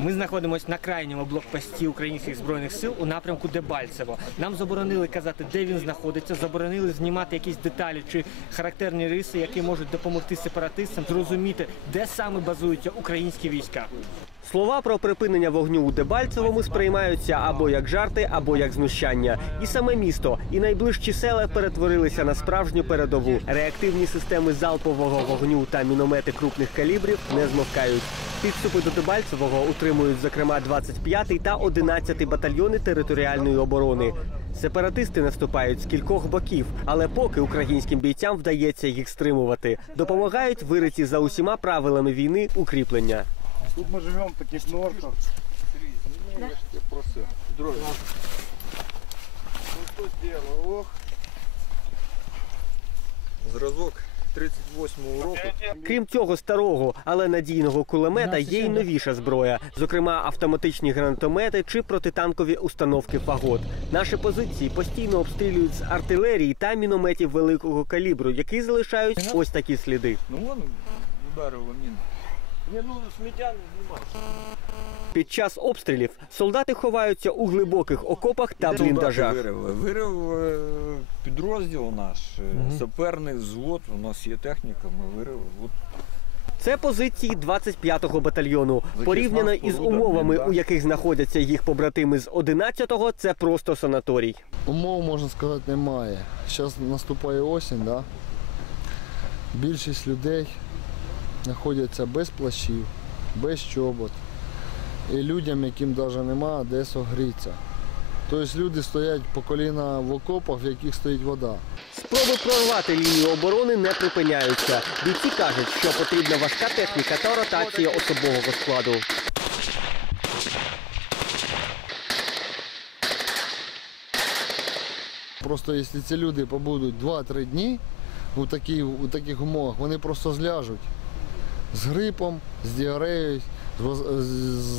Ми знаходимося на крайньому блокпості українських збройних сил у напрямку Дебальцево. Нам заборонили казати, де він знаходиться, заборонили знімати якісь деталі чи характерні риси, які можуть допомогти сепаратистам зрозуміти, де саме базуються українські війська. Слова про припинення вогню у Дебальцевому сприймаються або як жарти, або як знущання. І саме місто, і найближчі села перетворилися на справжню передову. Реактивні системи залпового вогню та міномети крупних калібрів не змовкають. Підступи до Дебальцевого утримують зокрема 25-й та 11-й батальйони територіальної оборони. Сепаратисти наступають з кількох боків, але поки українським бійцям вдається їх стримувати, допомагають вириті за усіма правилами війни укріплення. Тут мы живем в таких норках. Просто здоров'я. Ну що дело, ох. Зразок 38-го року. Крім цього старого, але надійного кулемета є й новіша зброя, зокрема автоматичні гранатомети чи протитанкові установки фагот. Наші позиції постійно обстрілюють з артилерії та мінометів великого калібру, які залишають ось такі сліди. Ну вон ударило міну. Ні, ну сміття не знімав. Під час обстрілів солдати ховаються у глибоких окопах та бліндажах. Вирив, вирив е, підрозділ наш, е, саперний взвод, у нас є техніка, ми вирив. От Це позиції 25-го батальйону. Порівняно із умовами, у яких знаходяться їх побратими з 11-го, це просто санаторій. Умов, можна сказати, немає. Зараз наступає осінь, да? більшість людей знаходяться без плащів, без чобот. І людям, яким навіть немає де согрітися. Тобто люди стоять по коліна в окопах, в яких стоїть вода. Спроби прорвати лінію оборони не припиняються. Бійці кажуть, що потрібна важка техніка та ротація особового складу. Просто якщо ці люди побудуть 2-3 дні у, такій, у таких умовах, вони просто зляжуть з грипом, з діареєю, з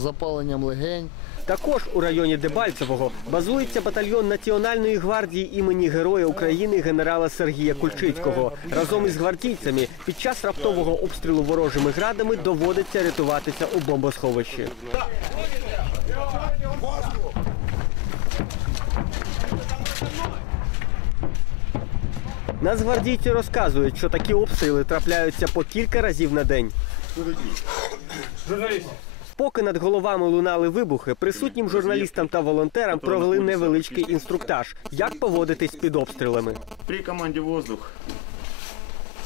запаленням легень. Також у районі Дебальцевого базується батальйон Національної гвардії імені Героя України генерала Сергія Кульчицького. Разом із гвардійцями під час раптового обстрілу ворожими градами доводиться рятуватися у бомбосховищі. Нацгвардійці розказують, що такі обстріли трапляються по кілька разів на день. Поки над головами лунали вибухи, присутнім журналістам та волонтерам провели невеличкий інструктаж, як поводитись під обстрілами. При команде «Воздух»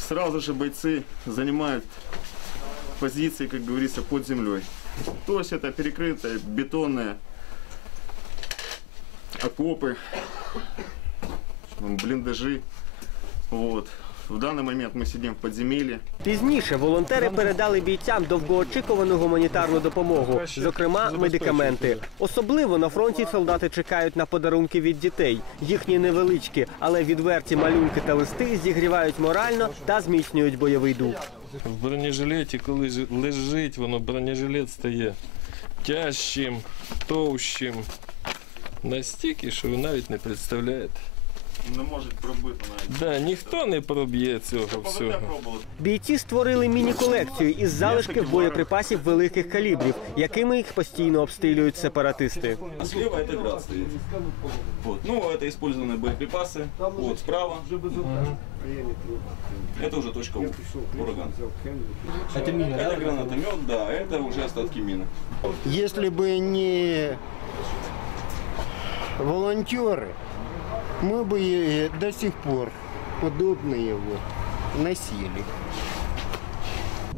сразу же бойцы занимают позиции, как говорится, под землей. То есть это перекрытые бетонные окопы, блиндажи. Вот. В данный момент мы сидим в подземелье. Пізніше волонтери передали бійцям довгоочікувану гуманітарну допомогу, зокрема медикаменти. Особливо на фронті солдати чекають на подарунки від дітей. Їхні невеличкі, але відверті малюнки та листи зігрівають морально та зміцнюють бойовий дух. В бронежилеті, коли лежить, воно бронежилет стає тяжчим, товщим. Настільки, що ви навіть не представляєте Не может пробити навіть. Да, ніхто не проб'є цього ПВТ всього. пробували. Бійці створили міні-колекцію із залишків боєприпасів великих калібрів, якими їх постійно обстрілюють сепаратисти. А слева это град стоит. Вот. Ну, это использованные боеприпасы. Вот справа. Это уже точка У. Ураган. Это гранатомет, да, это уже остатки мины. Если бы не волонтеры, мы бы и до сих пор подобные вот носили.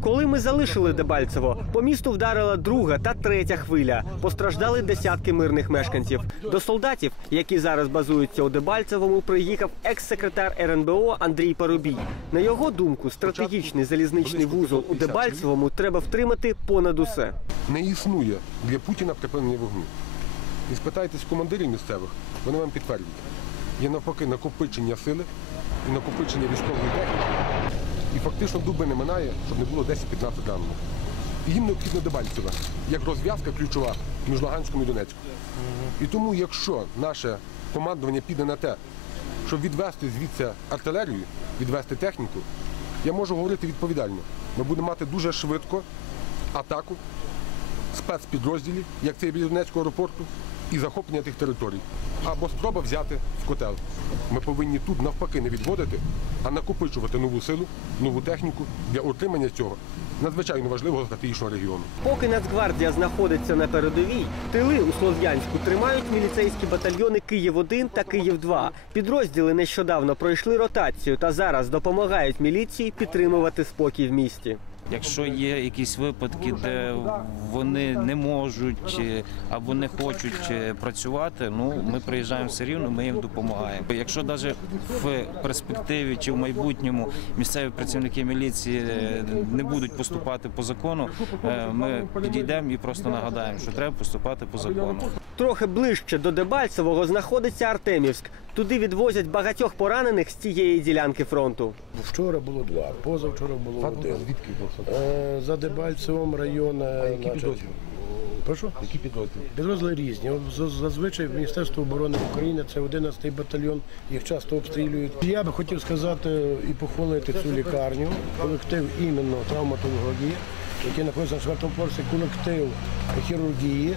Коли ми залишили Дебальцево, по місту вдарила друга та третя хвиля. Постраждали десятки мирних мешканців. До солдатів, які зараз базуються у Дебальцевому, приїхав екс-секретар РНБО Андрій Парубій. На його думку, стратегічний залізничний вузол у Дебальцевому треба втримати понад усе. не існує для Путіна припинення вогню. І спитайтесь командирів місцевих, вони вам підтвердять. Є навпаки накопичення сили і накопичення військової техніки. І фактично дуби не минає, щоб не було 10-15 ранених. І їм необхідно Дебальцеве, як розв'язка ключова між Луганськом і Донецьком. І тому, якщо наше командування піде на те, щоб відвести звідси артилерію, відвести техніку, я можу говорити відповідально. Ми будемо мати дуже швидко атаку спецпідрозділів, як це є біля Донецького аеропорту, і захоплення тих територій. Або спроба взяти в котел. Ми повинні тут навпаки не відводити, а накопичувати нову силу, нову техніку для отримання цього надзвичайно важливого стратегічного регіону. Поки Нацгвардія знаходиться на передовій, тили у Слов'янську тримають міліцейські батальйони Київ-1 та Київ-2. Підрозділи нещодавно пройшли ротацію та зараз допомагають міліції підтримувати спокій в місті. Якщо є якісь випадки, де вони не можуть е, або не хочуть е, працювати, ну ми приїжджаємо все рівно, ми їм допомагаємо. Якщо навіть в перспективі чи в майбутньому місцеві працівники міліції е, не будуть поступати по закону, ми підійдемо і просто нагадаємо, що треба поступати по закону. Трохи ближче до Дебальцевого знаходиться Артемівськ. Туди відвозять багатьох поранених з цієї ділянки фронту. Вчора було два, позавчора було один. Е, За Дебальцевом район. е, які підрозділи? Прошу? Які підрозділи? Підрозділи різні. Зазвичай Міністерство оборони України це 11-й батальйон, їх часто обстрілюють. Я би хотів сказати і похвалити цю лікарню, колектив іменно травматології, який знаходиться на четвертому поверсі, колектив хірургії,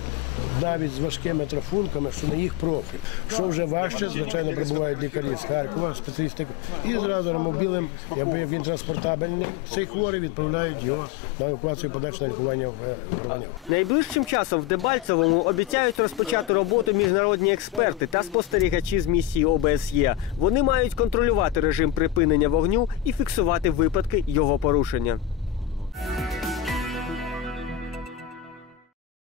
навіть з важкими трафунками, що на їх профіль. Що вже важче, звичайно, прибувають лікарі з Харкова, спеціалісти. І зразу ремобілем, якби він транспортабельний, цей хворий відправляють його на евакуацію подальше на лікування в е, Романів. Найближчим часом в Дебальцевому обіцяють розпочати роботу міжнародні експерти та спостерігачі з місії ОБСЄ. Вони мають контролювати режим припинення вогню і фіксувати випадки його порушення.